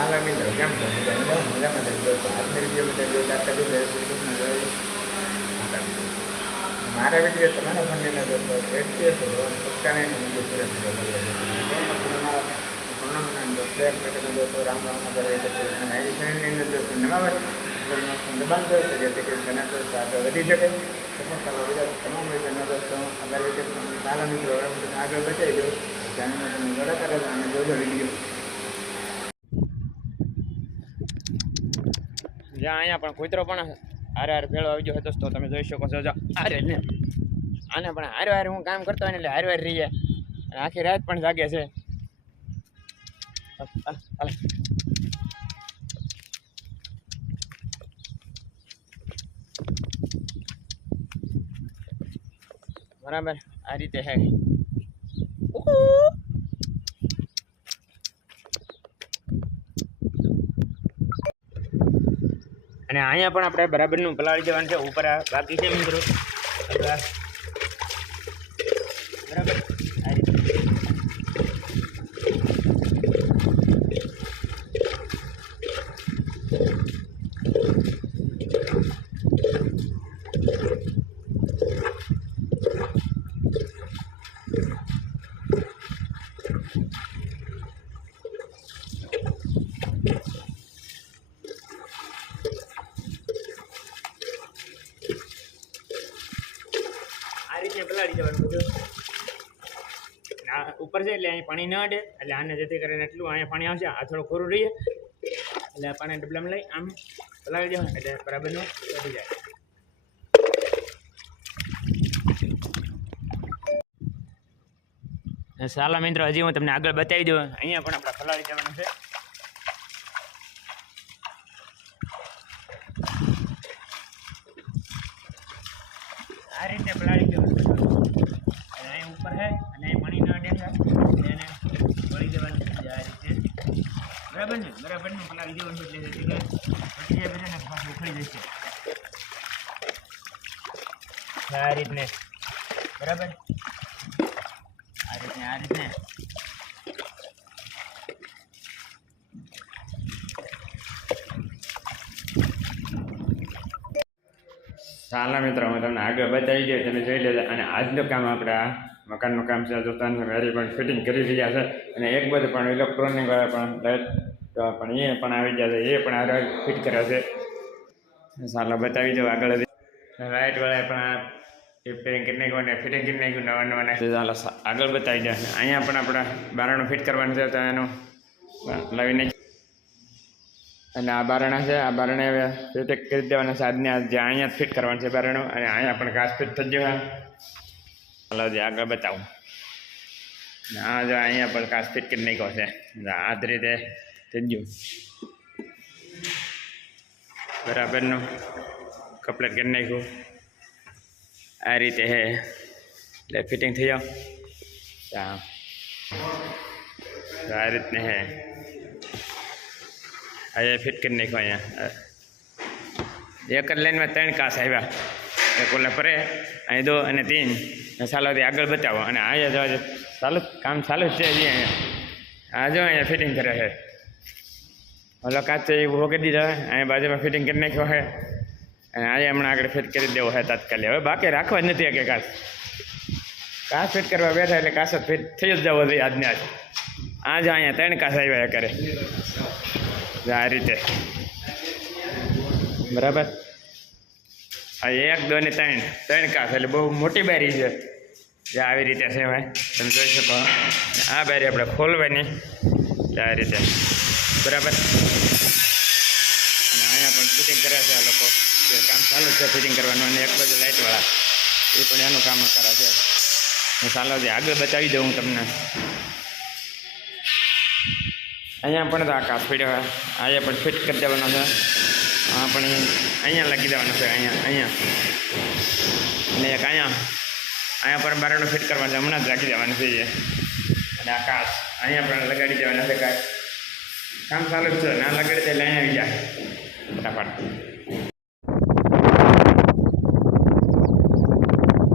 હાલા મિત્રો કેમ છો? મજામાં દોસ્તો આજની વિડીયો બધા જોતા કરી મારા વિડીયો તમારા ફંડીના દોસ્તો એટલી છે પક્કાને દોસ્તો રામ રામ દોસ્તો નવા દબાણ કરે છે જેથી કરી તેના દોસ્તો આગળ વધી શકે તમામ વિડીયોના દોસ્તો આગળ વિડીયો સારા મિત્રો આગળ બચાવી દો ચેનલમાં તમે જોડા કરે અને જોજો વિડીયો. જ્યાં અહીંયા પણ કૂતરો પણ હારે હારે ભેળો આવી ગયો હતો તો તમે જોઈ શકો છો. હારે ને આને પણ હારે હારે હું કામ કરતો હોય ને એટલે હારે હારે રહીએ અને આખી રાત પણ જાગે છે. બરાબર આ રીતે હે. અને અહીંયા પણ આપણે બરાબરનું પલાળી દેવાનું છે. ઉપર બાકી છે મિત્રો બરાબર આ રીતે. પલાળી દેવાનું બધું ઉપર છે એટલે અહીં પાણી ન અડે એટલે આને જેથી કરીને એટલું અહીંયા પાણી આવશે. આ થોડું ખોરું રહીએ એટલે પાણી ડબલામાં લઈ આમ પલાળી દેવાનું એટલે બરાબરનું વધી જાય. સાલા મિત્રો હજી હું તમને આગળ બતાવી દઉં. અહીંયા પણ આપણે પલાળી દેવાનું છે. આ રીતે પલાળી દેવાનું અને અહીં ઉપર છે અને અહીં પાણી ન અડે છે એને વળી દેવાનું છે આ રીતે બરાબર ને. બરાબરનું પલાળી દેવાનું એટલે બધી જાય બધાને પાછું ઉખડી જશે આ રીતને બરાબર. આ રીતને સાલા મિત્રો હું તમને આગળ બતાવી દઉં તમે જોઈ લેજો. અને આજનું કામ આપણે આ મકાનનું કામ છે જોતાનું વેરી પણ ફિટિંગ કરી રહ્યા છે અને એક બધું પણ ઇલેક્ટ્રોનિક વાળા પણ લાઇટ પણ એ પણ આવી ગયા છે. એ પણ આ ફિટ કરે છે. સાલા બતાવી દઉં આગળ લાઇટ વાળા પણ ફિટિંગ કરી નાખ્યું અને ફિટિંગ કરી નાખ્યું નવા ચાલો આગળ બતાવી દે. અહીંયા પણ આપણે બારણું ફિટ કરવાનું છે તો એનું લાવી નાખ્યું અને આ બારણા છે. આ બારણે હવે ફિટ કરી દેવાના છે. આજને જે અહીંયા ફિટ કરવાનું છે બારણું અને અહીંયા પણ ઘાસ ફિટ થઈ ગયું. ચાલો જે આગળ બતાવું. હા જો અહીંયા પણ ઘાસ ફિટ કરી નાખ્યો છે. આ જ રીતે થઈ ગયું બરાબરનું કમ્પ્લીટ કરી નાખ્યું આ રીતે હે એટલે ફિટિંગ થઈ જાઓ. આ રીતને હે અહીંયા ફિટ કરી નાખ્યો. અહીંયા એક જ લાઈનમાં 3 કાસ આવ્યા. એક ઓલા પરે અહીં 2 અને 3 ચાલોથી આગળ બતાવો. અને અહીંયા જવા ચાલુ કામ ચાલુ જ છે અહીંયા. આ જો અહીંયા ફિટિંગ કરે છે. ઓલો કાચ એ ઊભો કરી દીધો. અહીંયા બાજુમાં ફિટિંગ કરી નાખ્યો છે અને અહીંયા હમણાં આગળ ફિટ કરી દેવો છે તાત્કાલિક. હવે બાકી રાખવા જ નથી કે કાચ ફિટ કરવા બેઠા એટલે કાચ જ ફિટ થઈ જ જવો જોઈએ આજને આજ. આ જો અહીંયા 3 કાચ આવ્યા કરે આ રીતે બરાબર. આ 1 2 ને 3 કાચ એટલે બહુ મોટી બારી છે જે આવી રીતે છે ભાઈ તમે જોઈ શકો. આ બારી આપણે ખોલવાની આ રીતે બરાબર. અને અહીંયા પણ ફિટિંગ કરે છે આ લોકો. કામ ચાલુ છે ફિટિંગ કરવાનું. અને એક બાજુ લાઇટવાળા એ પણ એનું કામ કરે છે. ચાલો આગળ બતાવી દઉં હું તમને. અહીંયા પણ તો આ કાચ ફીડ્યો હોય. અહીંયા પણ ફિટ કરી દેવાનો છે. આ પણ અહીંયા લગી દેવાનું છે. અહીંયા અને એક અહીંયા પણ બારણું ફિટ કરવાનું છે. હમણાં જ રાખી દેવાનું છે. અને આ કાચ અહીંયા પણ લગાડી દેવાના છે. કાચ કામ ચાલુ જ છે. ના લગાડી દે એટલે અહીંયા આવી જાય ફટાફટ.